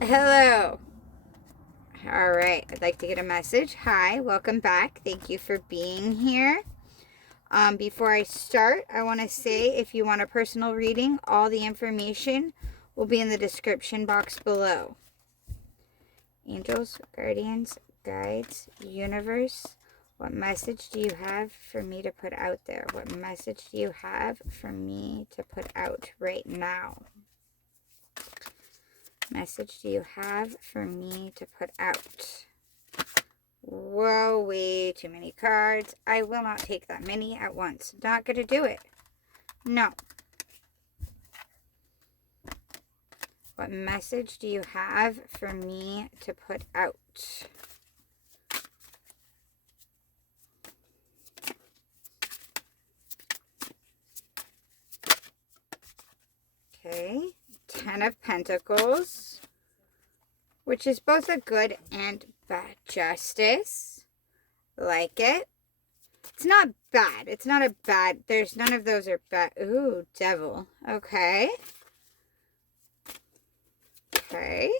Hello. All right. I'd like to get a message. Hi, welcome back. Thank you for being here. Before I start, I want to say if you want a personal reading, all the information will be in the description box below. Angels, guardians, guides, universe, what message do you have for me to put out there? What message do you have for me to put out right now? Message do you have for me to put out? Whoa, way too many cards. I will not take that many at once. Not gonna do it. No. What message do you have for me to put out? Okay. 10 of Pentacles, which is both a good and bad. Justice. Like it. It's not bad. It's not a bad. There's none of those are bad. Ooh, Devil. Okay. Okay.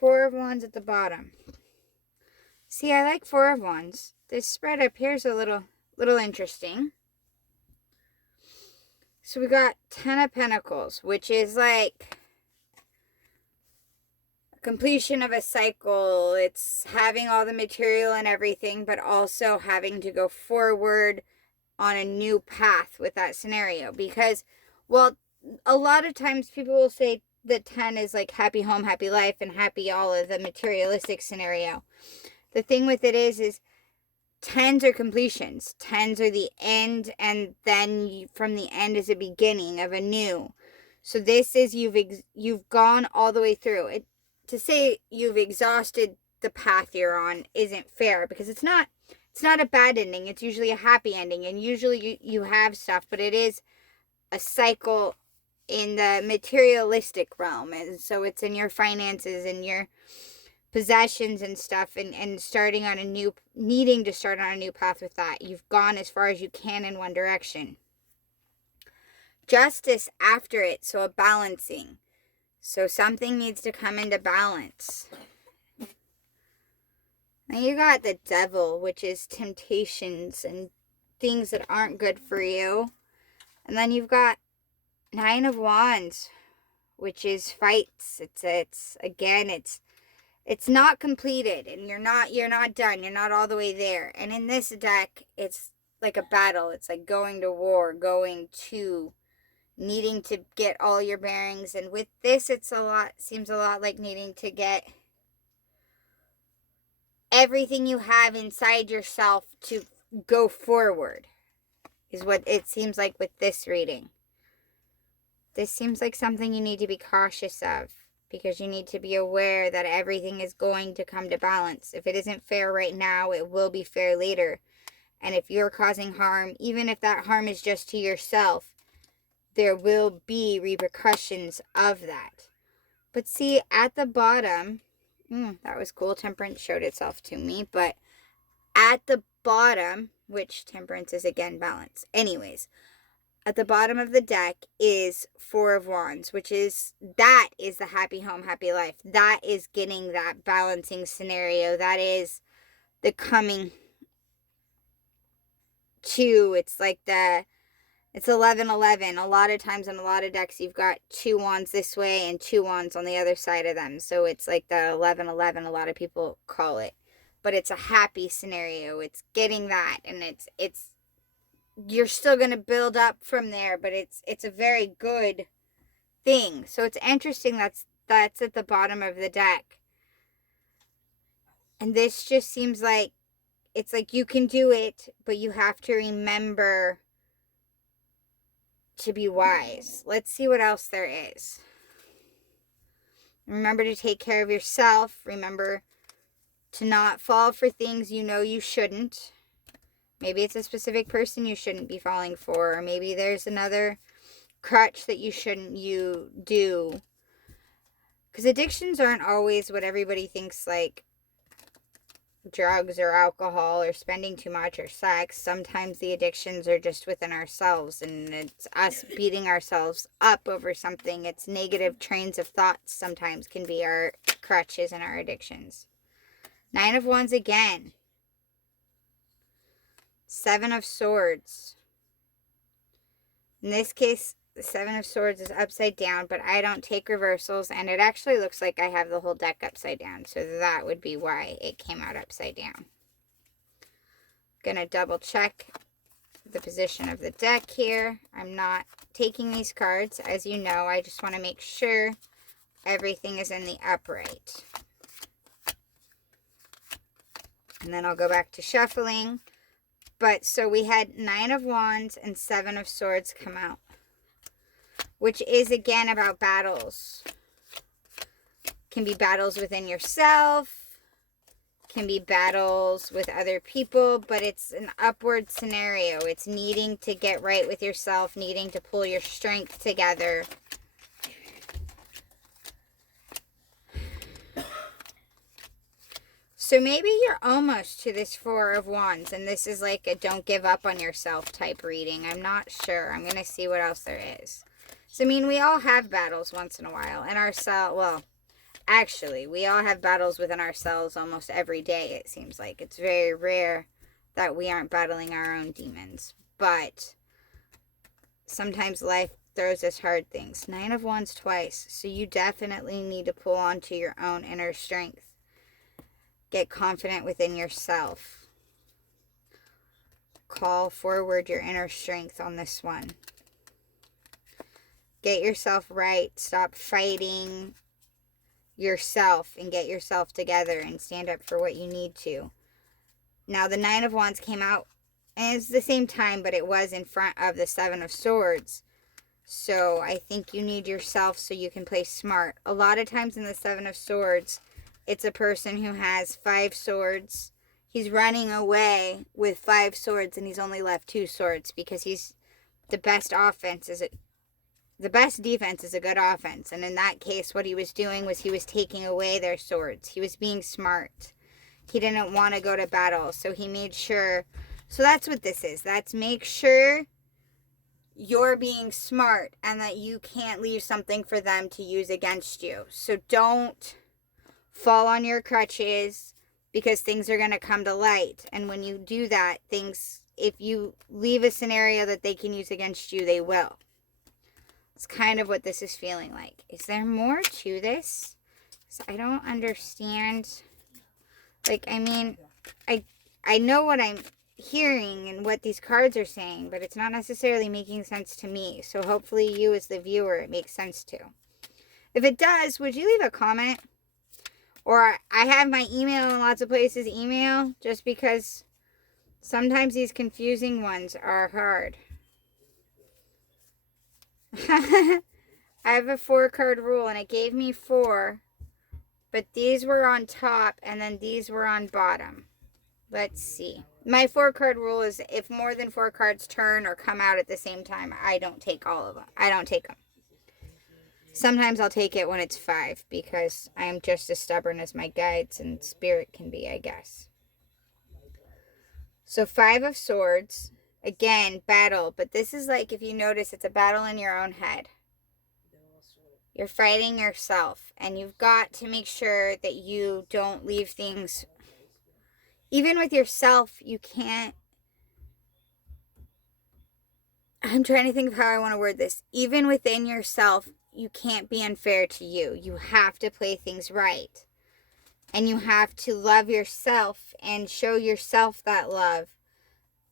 Four of Wands at the bottom. See, I like Four of Wands. This spread up here is a little interesting. So we got 10 of Pentacles, which is like completion of a cycle. It's having all the material and everything, but also having to go forward on a new path with that scenario. Because, well, a lot of times people will say that 10 is like happy home, happy life, and happy all of the materialistic scenario. The thing with it is 10s are completions. 10s are the end, and then from the end is a beginning of a new. So this is you've gone all the way through it. To say you've exhausted the path you're on isn't fair, because it's not a bad ending. It's usually a happy ending, and usually you have stuff, but it is a cycle in the materialistic realm, and so it's in your finances and your possessions and stuff, and starting on a new, needing to start on a new path with that. You've gone as far as you can in one direction. Justice after it, so a balancing. So something needs to come into balance. Now you got the Devil, which is temptations and things that aren't good for you. And then you've got 9 of Wands, which is fights. It's not completed, and you're not done. You're not all the way there. And in this deck, it's like a battle. It's like going to war, needing to get all your bearings. And with this, seems a lot like needing to get everything you have inside yourself to go forward, is what it seems like with this reading. This seems like something you need to be cautious of, because you need to be aware that everything is going to come to balance. If it isn't fair right now, it will be fair later. And if you're causing harm, even if that harm is just to yourself, there will be repercussions of that. But see, at the bottom, that was cool. Temperance showed itself to me. But at the bottom, which Temperance is again balance. Anyways, at the bottom of the deck is 4 of Wands, which is the happy home, happy life. That is getting that balancing scenario. That is the coming to. It's like it's 11-11. A lot of times in a lot of decks, you've got 2 wands this way and 2 wands on the other side of them. So it's like the 11-11, a lot of people call it. But it's a happy scenario. It's getting that, and it's you're still going to build up from there, but it's a very good thing. So it's interesting that's at the bottom of the deck. And this just seems like it's like you can do it, but you have to remember to be wise. Let's see what else there is. Remember to take care of yourself. Remember to not fall for things you know you shouldn't. Maybe it's a specific person you shouldn't be falling for, or maybe there's another crutch that you shouldn't do. Because addictions aren't always what everybody thinks, like drugs or alcohol or spending too much or sex. Sometimes the addictions are just within ourselves, and it's us beating ourselves up over something. It's negative trains of thoughts sometimes can be our crutches and our addictions. 9 of Wands again. 7 of Swords. In this case, the 7 of Swords is upside down, but I don't take reversals, and it actually looks like I have the whole deck upside down, so that would be why it came out upside down. Gonna double check the position of the deck here. I'm not taking these cards, as you know. I just want to make sure everything is in the upright. And then I'll go back to shuffling. But so we had 9 of Wands and 7 of Swords come out, which is again about battles. Can be battles within yourself, can be battles with other people, but it's an upward scenario. It's needing to get right with yourself, needing to pull your strength together. So maybe you're almost to this 4 of Wands, and this is like a don't give up on yourself type reading. I'm not sure. I'm going to see what else there is. So, I mean, we all have battles once in a while. And ourselves, well, actually, we all have battles within ourselves almost every day, it seems like. It's very rare that we aren't battling our own demons. But sometimes life throws us hard things. 9 of Wands twice. So you definitely need to pull on to your own inner strength. Get confident within yourself. Call forward your inner strength on this one. Get yourself right. Stop fighting yourself and get yourself together and stand up for what you need to. Now, the 9 of Wands came out, and it's the same time, but it was in front of the 7 of Swords. So I think you need yourself so you can play smart. A lot of times in the 7 of Swords, it's a person who has 5 swords. He's running away with 5 swords, and he's only left 2 swords because he's the best offense is the best defense is a good offense. And in that case, what he was doing was he was taking away their swords. He was being smart. He didn't want to go to battle, so he made sure. So that's what this is. That's make sure you're being smart and that you can't leave something for them to use against you. So don't fall on your crutches because things are going to come to light. And when you do that, if you leave a scenario that they can use against you, they will. It's kind of what this is feeling like. Is there more to this? So I don't understand. Like, I mean, I know what I'm hearing and what these cards are saying, but it's not necessarily making sense to me. So hopefully you as the viewer, it makes sense to. If it does, would you leave a comment? Or I have my email in lots of places, email, just because sometimes these confusing ones are hard. I have a 4-card rule, and it gave me 4, but these were on top, and then these were on bottom. Let's see. My 4-card rule is if more than 4 cards turn or come out at the same time, I don't take all of them. I don't take them. Sometimes I'll take it when it's 5 because I am just as stubborn as my guides and spirit can be, I guess. So 5 of Swords. Again, battle. But this is like, if you notice, it's a battle in your own head. You're fighting yourself. And you've got to make sure that you don't leave things. Even with yourself, you can't. I'm trying to think of how I want to word this. Even within yourself, you can't be unfair to you. You have to play things right. And you have to love yourself and show yourself that love.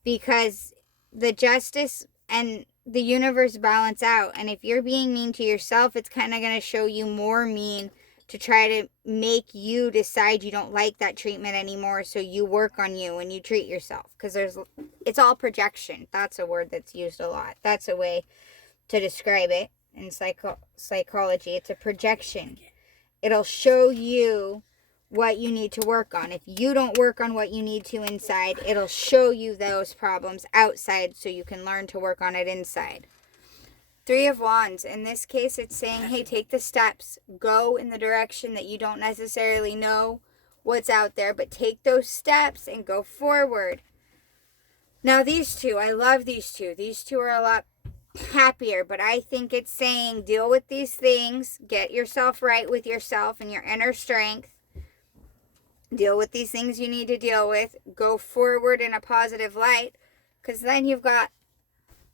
Because the justice and the universe balance out. And if you're being mean to yourself, it's kind of going to show you more mean to try to make you decide you don't like that treatment anymore. So you work on you and you treat yourself. Because it's all projection. That's a word that's used a lot. That's a way to describe it in psychology. It's a projection. It'll show you what you need to work on. If you don't work on what you need to inside, it'll show you those problems outside so you can learn to work on it inside. 3 of Wands. In this case, it's saying, hey, take the steps. Go in the direction that you don't necessarily know what's out there, but take those steps and go forward. Now these two, I love these two. These two are a lot happier, but I think it's saying deal with these things, get yourself right with yourself and your inner strength. Deal with these things you need to deal with. Go forward in a positive light, because then you've got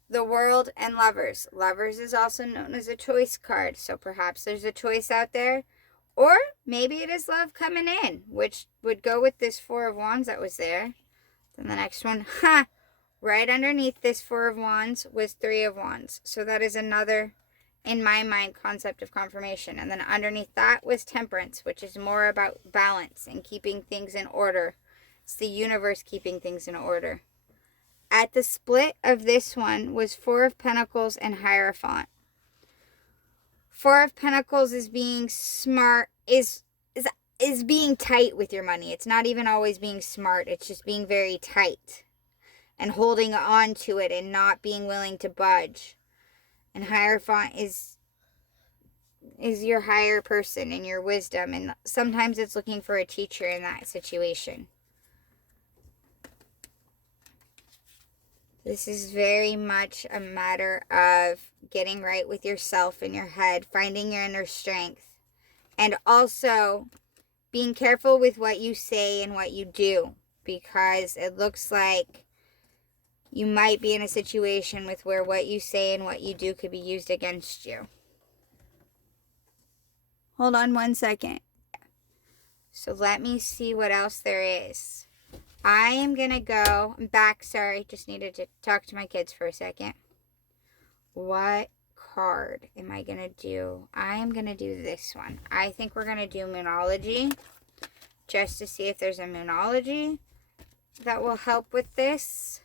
the World and Lovers. Lovers is also known as a choice card, so perhaps there's a choice out there. Or maybe it is love coming in, which would go with this Four of Wands that was there. Then the next one, right underneath this Four of Wands was Three of Wands. So that is another, in my mind, concept of confirmation. And then underneath that was Temperance, which is more about balance and keeping things in order. It's the universe keeping things in order. At the split of this one was Four of Pentacles and Hierophant. Four of Pentacles is being smart, is being tight with your money. It's not even always being smart. It's just being very tight and holding on to it and not being willing to budge. And Hierophant is your higher person and your wisdom. And sometimes it's looking for a teacher in that situation. This is very much a matter of getting right with yourself in your head, finding your inner strength, and also being careful with what you say and what you do, because it looks like you might be in a situation with where what you say and what you do could be used against you. Hold on one second. So let me see what else there is. I am going to go back. Sorry, just needed to talk to my kids for a second. What card am I going to do? I am going to do this one. I think we're going to do Moonology, just to see if there's a Moonology that will help with this.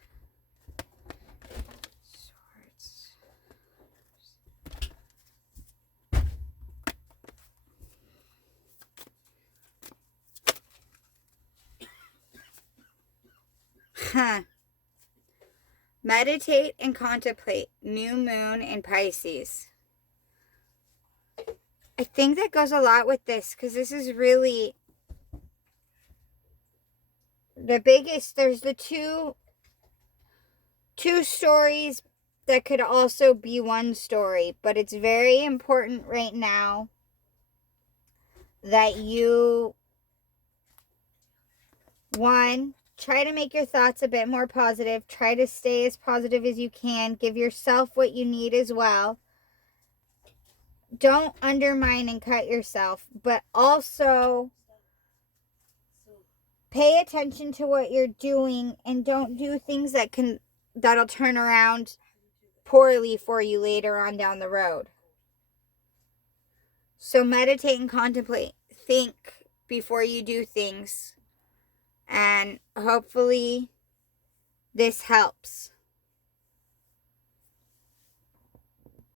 Meditate and contemplate. New moon in Pisces. I think that goes a lot with this, because this is really the biggest. There's the two stories that could also be one story, but it's very important right now that you, one, try to make your thoughts a bit more positive. Try to stay as positive as you can. Give yourself what you need as well. Don't undermine and cut yourself, but also pay attention to what you're doing and don't do things that'll turn around poorly for you later on down the road. So meditate and contemplate. Think before you do things. And hopefully this helps.